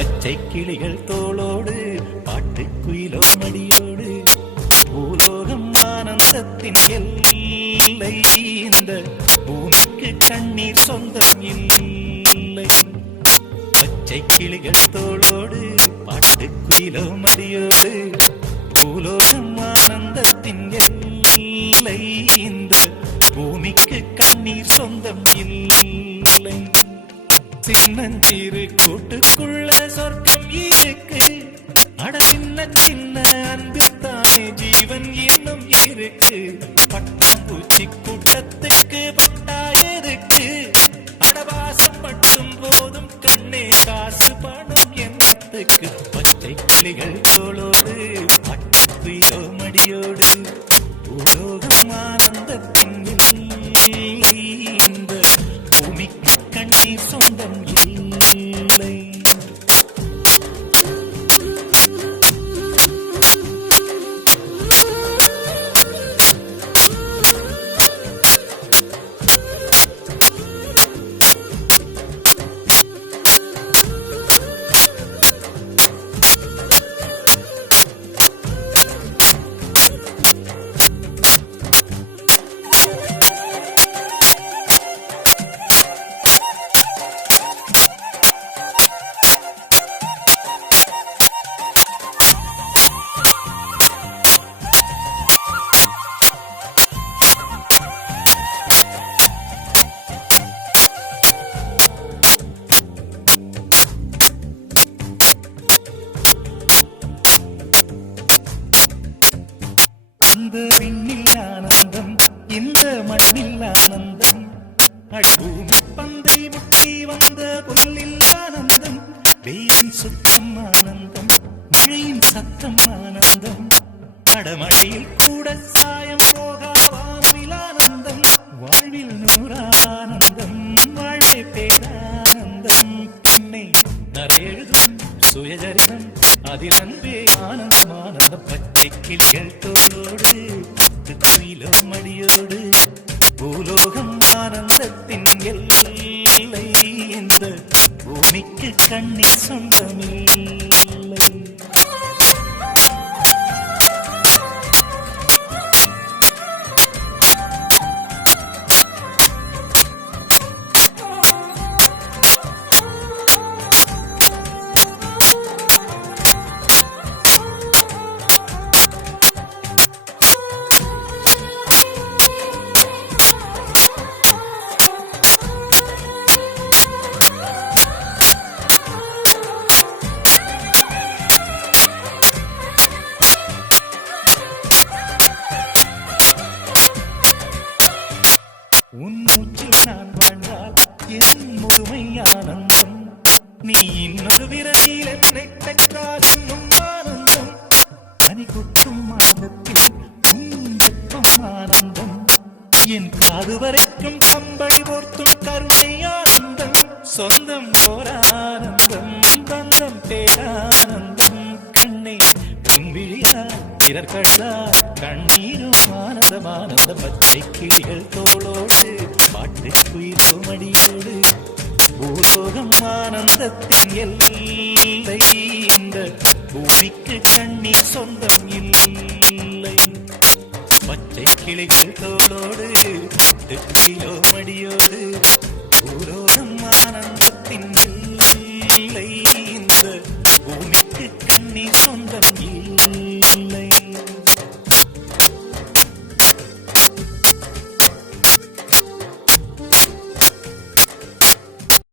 பச்சை கிளிகள் தோளோடு பாட்டுக்குயிலோ மடியோடு பூலோகம் ஆனந்தத்தின் எல்லை. இந்த பூமிக்கு கண்ணீர் சொந்தம் இல்லை. பச்சை கிளிகள் தோளோடு பாட்டுக்குயிலோ மடியோடு பூலோகம் ஆனந்தத்தின் எல்லை. இந்த பூமிக்கு கண்ணீர் சொந்தம் இல்லை. சின்னஞ்சிறு கூட்டுக்குள்ள சொர்க்கம் இருக்கு. அட சின்ன சின்ன அன்புத்தானே ஜீவன் இன்னும் இருக்கு. பட்டாம்பூச்சி கூட்டத்துக்கு பட்டாயதுக்கு அடவாசம் மட்டும் போதும் கண்ணே காசு பணம் என்னத்துக்கு. பச்சை கிளிகள் தோளோடு பட்டுக்குயிலோ மடியோடு பூலோகம் ஆனந்தத்தின் எல்லை. இந்த பூமிக்கு கண்ணீர் சொந்தம் இல்லை. அந்த விண்ணில் ஆனந்தம், இந்த மண்ணில் ஆனந்தம். அடிபூமி பந்தை முட்டி வந்த புல்லில் ஆனந்தம். வெயிலின் சுத்தம் ஆனந்தம், மழையின் சத்தம் ஆனந்தம். அடமழையில் கூட சாயம் போகாவானில் ஆனந்தம். வாழ்வில் நூறானந்தம், வாழ்வே பேரானந்தம். பெண்ணை நரையெழுதும் சுயஜரிதம், அதில் அன்பே ஆனந்தம் ஆனந்தம். பச்சை கிளிகள் தோளோடு பட்டுக்குயிலோ மடியோடு பூலோகம் ஆனந்தத்தின் எல்லை. இந்த பூமிக்கு கண்ணீர் சொந்தமில்லை. நான் வாழ்ந்தால் என் முழுமை ஆனந்தம். நீ இன்னொரு விரலில் என்னை பெற்றால் இன்னும் ஆனந்தம். பனி கொட்டும் மாதத்தில் வெப்பம் ஆனந்தம். என் காது வரைக்கும் கம்பளி போர்த்தும் கருணை ஆனந்தம். சொந்தம் ஓர் ஆனந்தம், பந்தம் பேரானந்தம். கண்ணை விழியா பிறர் கழுதா கண்ணீரும் ஆனந்தம் ஆனந்தம். பச்சை கிளிகள் தோளோடு பாட்டுக்குயிலோ மடியோடு பூலோகம் ஆனந்தத்தின் எல்லை. இந்த பூமிக்கு கண்ணீர் சொந்தம் இல்லை. பச்சை கிளிகள் தோளோடு பாட்டுக்குயிலோ மடியோடு பூலோகம் ஆனந்தத்தின் எல்லை. இந்த